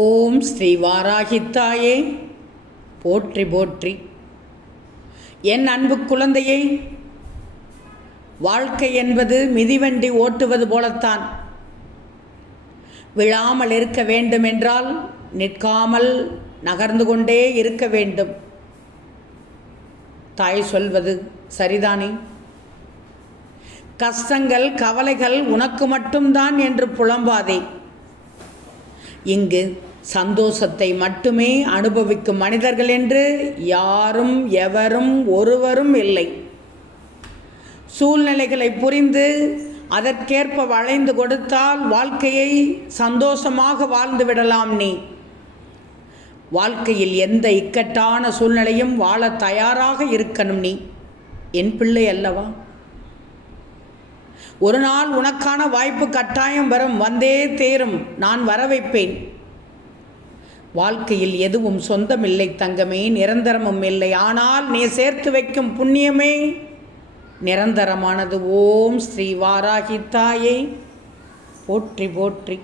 ஓம் ஸ்ரீ வாராகித்தாயே போற்றி போற்றி. என் அன்பு குழந்தையை, வாழ்க்கை என்பது மிதிவண்டி ஓட்டுவது போலத்தான். விழாமல் இருக்க வேண்டுமென்றால் நிற்காமல் நகர்ந்து கொண்டே இருக்க வேண்டும். தாய் சொல்வது சரிதானே? கஷ்டங்கள் கவலைகள் உனக்கு மட்டும்தான் என்று புலம்பாதே. இங்கு சந்தோஷத்தை மட்டுமே அனுபவிக்கும் மனிதர்கள் என்று யாரும் எவரும் ஒருவரும் இல்லை. சூழ்நிலைகளை புரிந்து அதற்கேற்ப வளைந்து கொடுத்தால் வாழ்க்கையை சந்தோஷமாக வாழ்ந்து விடலாம். நீ வாழ்க்கையில் எந்த இக்கட்டான சூழ்நிலையும் வாழ தயாராக இருக்கணும். நீ என் பிள்ளை அல்லவா? ஒரு நாள் உனக்கான வாய்ப்பு கட்டாயம் வரும், வந்தே தேரும். நான் வர வைப்பேன். வாழ்க்கையில் எதுவும் சொந்தமில்லை தங்கமே, நிரந்தரமும் இல்லை. ஆனால் நீ சேர்த்து வைக்கும் புண்ணியமே நிரந்தரமானது. ஓம் ஸ்ரீ வாராகித்தாயே போற்றி போற்றி.